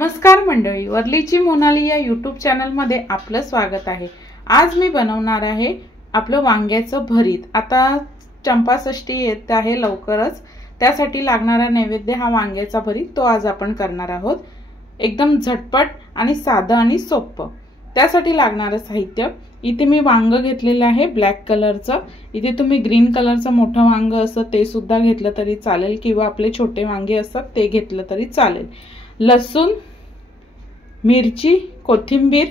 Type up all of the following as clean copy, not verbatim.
नमस्कार मंडळी, वर्लीची मोनाली या यूट्यूब चॅनल मध्ये आपलं स्वागत आहे। आज मी बनवणार आहे आपलं वांग्याचं भरीत। आता चंपाषष्ठी येत आहे लवकरच, त्यासाठी लागणारा नैवेद्य हा वांग्याचा भरीत, तो आज आपण करणार आहोत। एकदम झटपट आणि साधं आणि सोपं। त्यासाठी लागणारे साहित्य, इथे मी वांग घेतलेले आहे ब्लॅक कलरचं। इथे तुम्ही ग्रीन कलरचं मोठं वांग असं ते सुद्धा घेतलं तरी चालेल, किंवा आपले छोटे वांगे असतात ते घेतलं तरी चालेल। लसूण, मिरची, कोथिंबीर,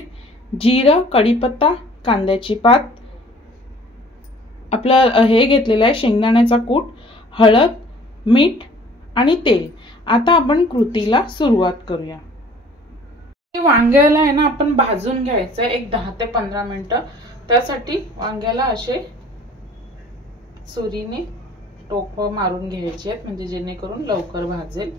जीरा, कढीपत्ता, कांद्याची पात, आपलं हे घेतलेलं आहे शेंगदाण्याचा कूट, हळद, मीठ आणि तेल। आता आपण कृतीला सुरुवात करूया। वांग्याला आहे ना आपण भाजून घ्यायचं एक 10 ते 15 मिनिटं। त्यासाठी वांग्याला असे सुरीने टोक मारून घ्यायचे आहेत, म्हणजे जेणेकरून लवकर भाजेल।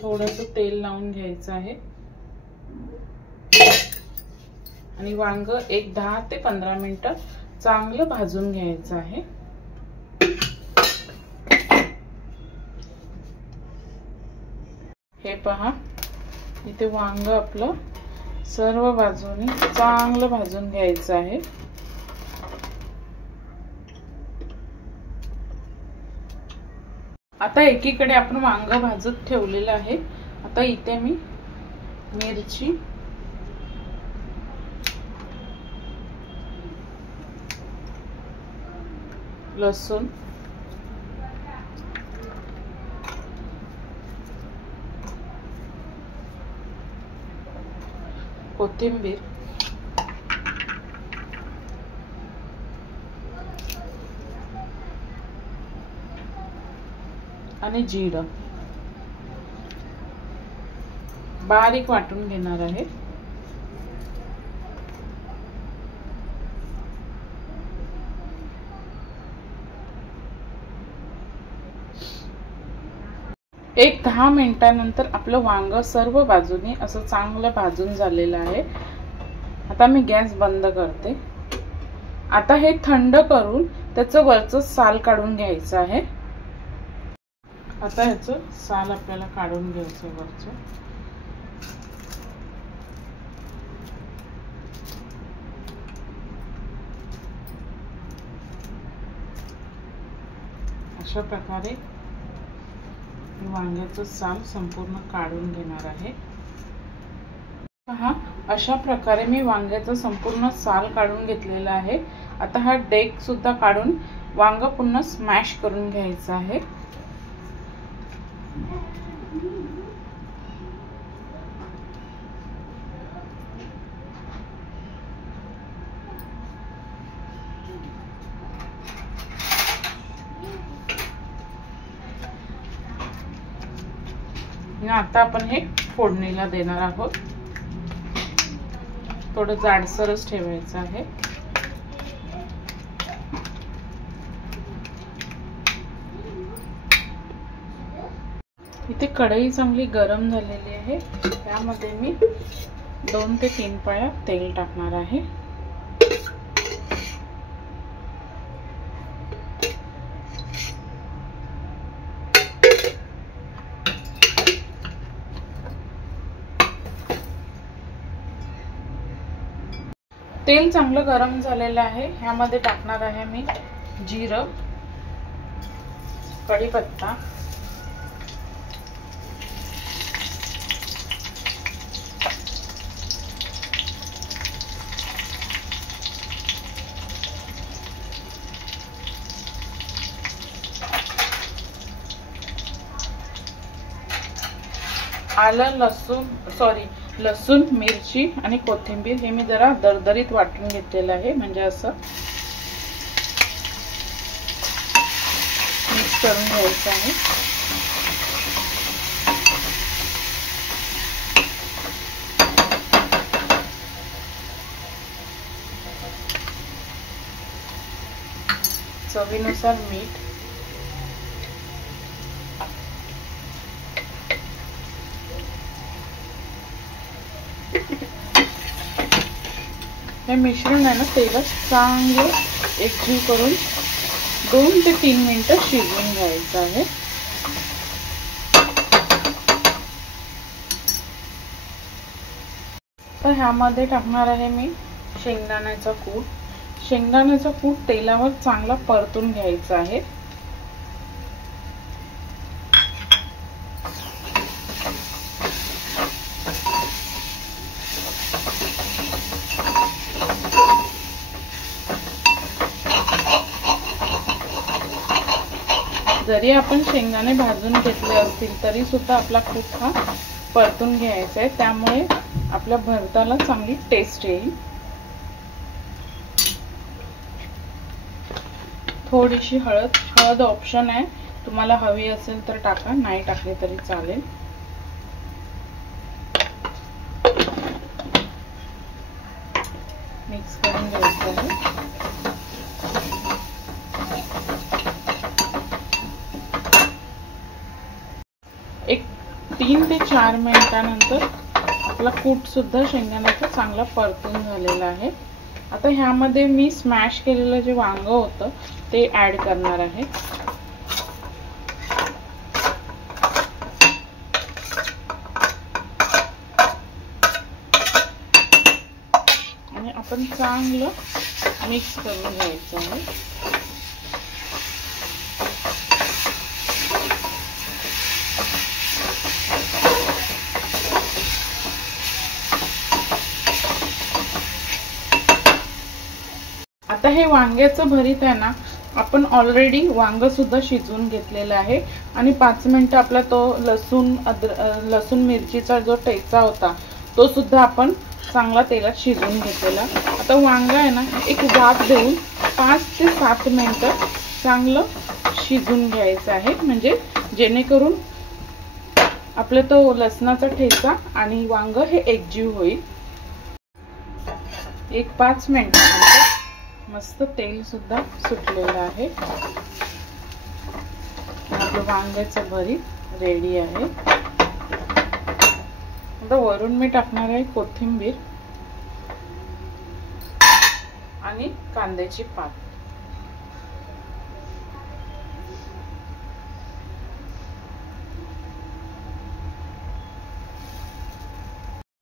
थोडंसं तेल लावून घ्यायचं आहे आणि वांग एक 10 ते 15 मिनिटं चांगलं भाजून घ्यायचं आहे। हे पहा, इथे वांग आपलं सर्व बाजूनी चांगलं भाजून घ्यायचं आहे। आता एकीकडे आपण वांग भाजत ठेवलेलं आहे। आता इथे मी मिरची, लसूण, कोथिंबीर आणि जीरा बारीक वाटून घेणार आहे। एक 10 मिनिटांनंतर आपलं वांग सर्व बाजूनी असं चांगलं भाजून झालेलं आहे। आता मी गॅस बंद करते। आता हे थंड करून त्याचं वरचं साल काढून घ्यायचं आहे। आता ह्याचं साल आपल्याला काढून घ्यायचं वरचं। अशा प्रकारे वांग्याचं साल संपूर्ण काढून घेणार आहे। पहा, अशा प्रकारे मी वांग्याचं संपूर्ण साल काढून घेतलेला आहे। आता हा डेक सुद्धा काढून वांग पुन्हा स्मॅश करून घ्यायचं आहे। आता आपण हे फोडणीला देणार आहोत। थोडं जाडसरच ठेवायचं आहे। इथे कढई चांगली गरम झालेली आहे। त्यामध्ये मी 2 ते 3 पळ्या तेल टाकणार आहे। तेल चांगलं गरम झालेलं आहे। ह्यामध्ये टाकणार आहे मी जीरा, कढीपत्ता, लसूण, मिरची आणि कोथिंबीर हे मी जरा दरदरीत वाटून घेतलेलं आहे, म्हणजे असं मिक्स करून घ्यायचं आहे। चवीनुसार मीठ, हे मिश्रण आहे ना तेलात चांगलं एकजीव करून 2 ते 3 मिनिटं शिजवून घ्यायचं आहे। तर ह्यामध्ये टाकणार आहे मी शेंगदाण्याचा कूट। शेंगदाण्याचा कूट तेलावर चांगला परतून घ्यायचा आहे। जरी आपण शेंगदाणे भाजून घेतले असतील तरी सुद्धा आपला कूट हा परतून घ्यायचा आहे, त्यामुळे आपल्या भरताला चांगली टेस्ट येईल। थोडीशी हळद ऑप्शन आहे, तुम्हाला हवी असेल तर टाका, नाही टाकले तरी चालेल। मिक्स करून घ्यायचं आहे। एक 3 ते 4 मिनिटांनंतर आपला कूट सुद्धा शेंगदाण्याचा चांगला परतून झालेला आहे। आता ह्यामध्ये मी स्मॅश केलेलं जे वांग होतं ते ऍड करणार आहे। आणि आपण चांगलं मिक्स करून घ्यायचं आहे। आता हे वांग्याचं भरीत आहे ना, आपण ऑलरेडी वांग सुद्धा शिजवून घेतलेला आहे आणि 5 मिनिटं आपला तो लसूण मिरचीचा जो ठेचा होता तो सुद्धा आपण चांगला तेलात शिजवून घेतलेला। आता वांग आहे ना, एक वाफ देऊन 5 ते 7 मिनिटं चांगलं शिजवून घ्यायचं आहे, म्हणजे जेणेकरून आपला तो लसणाचा ठेचा आणि वांग हे एकजीव होईल। एक 5 मिनिटांनंतर मस्त तेल सुद्धा सुटलेलं आहे। आपलं वांग्याचं भरीत रेडी आहे। आता वरून मी टाकणार आहे कोथिंबीर आणि कांद्याची पात।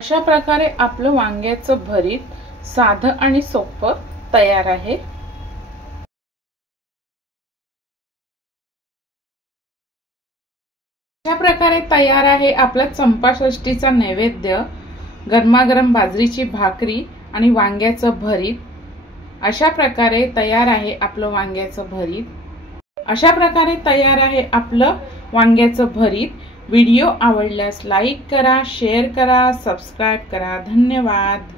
अशा प्रकारे आपलं वांग्याचं भरीत साधं आणि सोपं तयार आहे। अशा प्रकारे तयार आहे आपला चंपाषष्ठीचा नैवेद्य, गरमागरम बाजरीची भाकरी आणि वांग्याचं भरीत। अशा प्रकारे तयार आहे आपलं वांग्याचं भरीत। अशा प्रकारे तयार आहे आपलं वांग्याचं भरीत। व्हिडिओ आवडल्यास लाईक करा, शेअर करा, सबस्क्राइब करा। धन्यवाद।